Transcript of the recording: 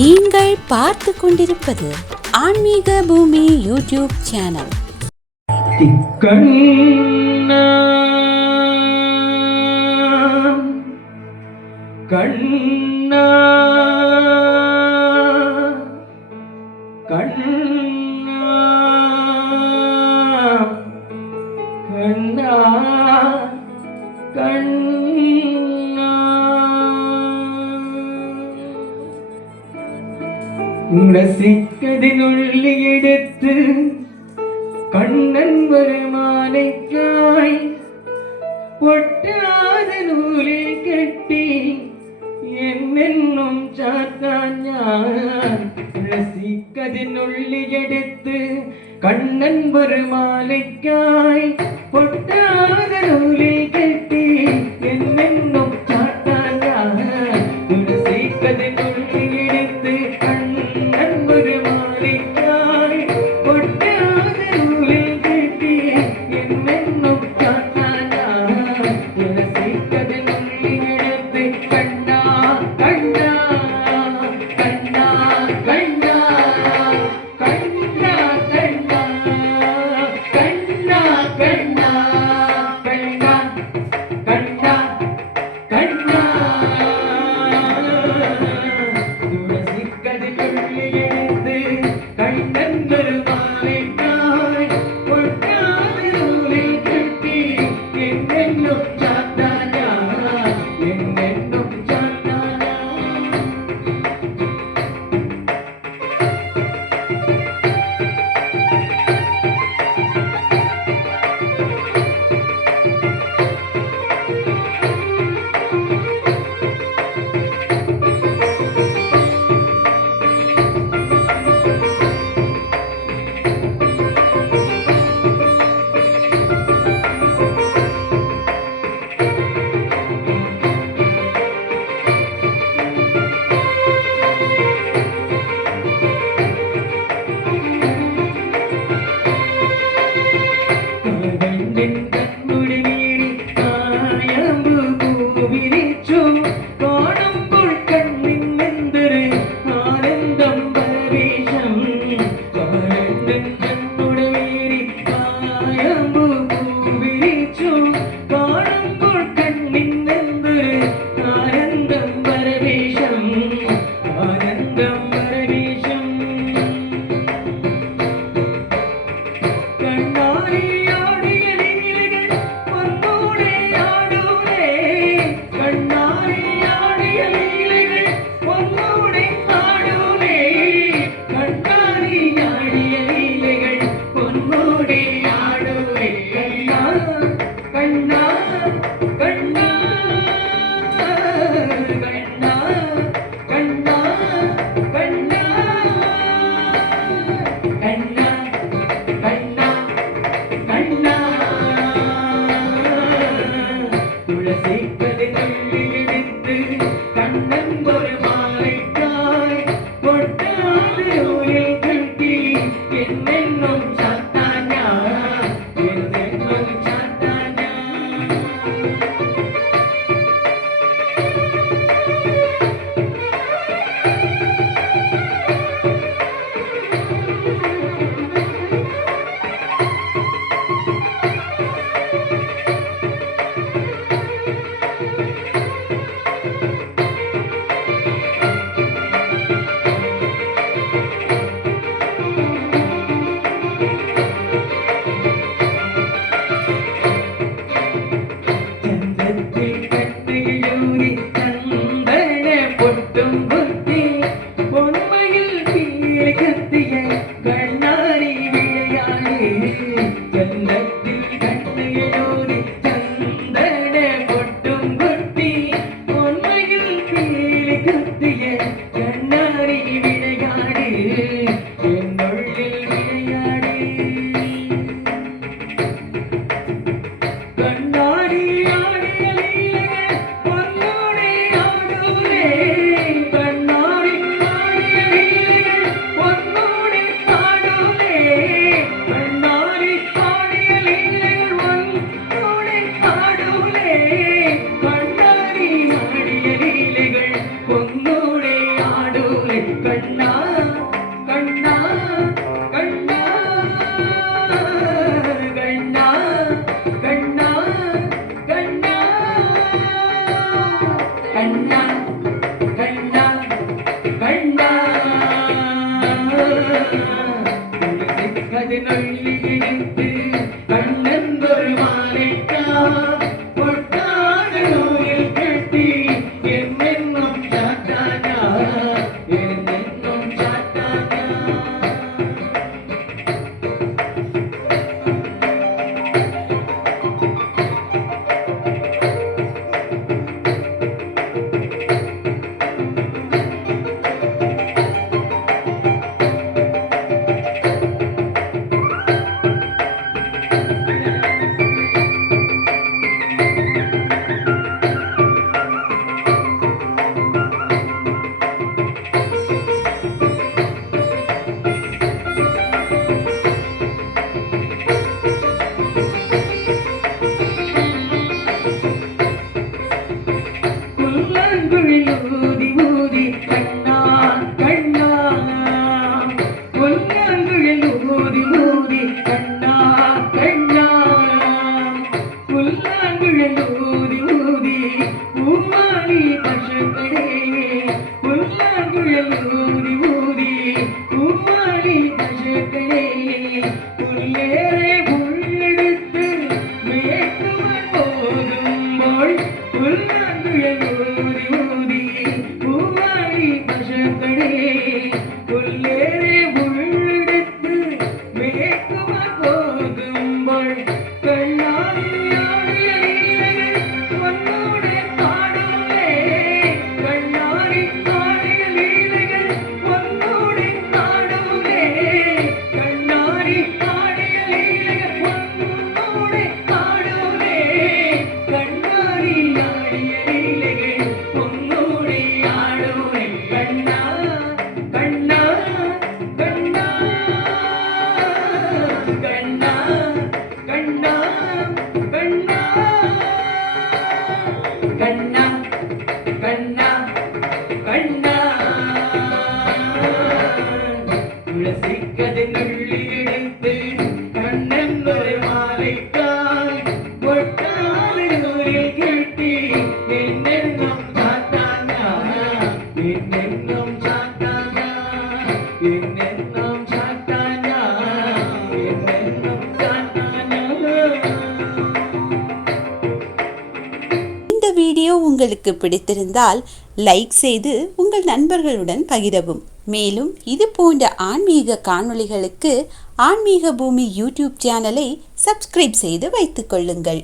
நீங்கள் பார்த்து கொண்டிருப்பது ஆன்மீக பூமி யூடியூப் சேனல். கண்ணா கண்ணா கண்ணா கண்ணா கண்ணா ரசிக்கதினுள்ளி எடுத்து கண்ணன் வருமானைக்காய் பொட்டாத நூலில் கட்டி என்னென்னும் சாத்தான் யார். ரசிக்கதினுள்ளி எடுத்து கண்ணன் வருமானைக்காய் பொட்டாத நூலில் கட்டி என்னென்னும் சாத்தான் யார். ரசிக்கதினுள்ளி எடுத்து கண்ணன் வருமானைக்காய் பொட்டாத நூலில் கட்டி என்னென்னும் சாத்தான் யார். ரசிக்கதினுள்ளி எடுத்து கண்ணா கண்ணா கண்ணா கண்ணா கண்ணா கண்ணா கண்ணா கண்ணா கண்ணா கண்ணா கண்ணா துளசிக்கதினுள்ளி எடுத்து கண்ணன் வருமானைக்காய் பொட்டாத நூலில் கட்டி என்னென்னும் சாத்தான் யார். என்னென்னும் சாத்தான் யார். കാവണ്ടിൻ കണ്ണുടി വീടി കായമ്പു പൂവിരിച്ചു കാണുമ്പോൾ കണ്ണിൻ എന്തൊരു ആനന്ദം പരവേശം. കാവണ്ടിൻ കണ്ണുടി വീടി കായമ്പു പൂവിരിച്ചു കാണുമ്പോൾ കണ്ണിൻ എന്തൊരു ആനന്ദം പരവേശം. ആനന്ദം പരവേശം. കണ്ണാടിയാടിയ ലീലകൾ പൊന്നോടെ ആടൂലേ. കണ്ണാടിയാടിയ ലീലകൾ പൊന്നോടെ ആടൂലേ. കണ്ണാടിയാടിയ ലീലകൾ പൊന്നോടെ ആടൂലേ. കണ്ണാ കണ്ണാ കണ്ണാ കണ്ണാ കണ്ണാ കണ്ണാ കണ്ണാ കണ്ണാ തുളസിക്കതിനുള്ളി എടുത്ത് കണ്ണൻ വരുമാനയ്ക്കായി പൊട്ടാത നൂലിൽ കെട്ടി എന്നെന്നും ചാത്താൻ ഞാൻ. എന്നെന്നും ചാത്താൻ ഞാൻ. ചന്തത്തിൽ കണ്ണുകളൂരി ചന്ദന പൊട്ടും കുത്തി പൊന്മയിൽ പീലി കത്തിയ കണ്ണാടി വിളയാട്. ചന്തത്തിൽ കണ്ണുകളൂരി ചന്ദന പൊട്ടും കുത്തി പൊന്മയിൽ പീലി കത്തിയ കണ്ണാടി വിളയാട്. എന്നുള്ളിൽ വിളയാട്. കണ്ണാടിയാടിയ ലീലകൾ പൊന്നോടെ ആടൂലേ. கண்ணா கண்ணா கண்ணா கண்ணா கண்ணா கண்ணா கண்ணா கண்ணா கண்ணா துளசிக்கதை நுள்ளி எடுத்து கண்ணன் ஒரு மாலைக்காய் பொட்டாறு நூறில் கெட்டி என்னென்னும் சாத்தானா என்னென்னும் சாத்தானா என்னென்னும் சாத்தானா என்னென்னும் சாத்தானா. இந்த வீடியோ உங்களுக்கு பிடித்திருந்தால் லைக் செய்து உங்கள் நண்பர்களுடன் பகிரவும். மேலும் இது போன்ற ஆன்மீக காணொளிகளுக்கு ஆன்மீக பூமி யூடியூப் சேனலை சப்ஸ்கிரைப் செய்து வைத்துக் கொள்ளுங்கள்.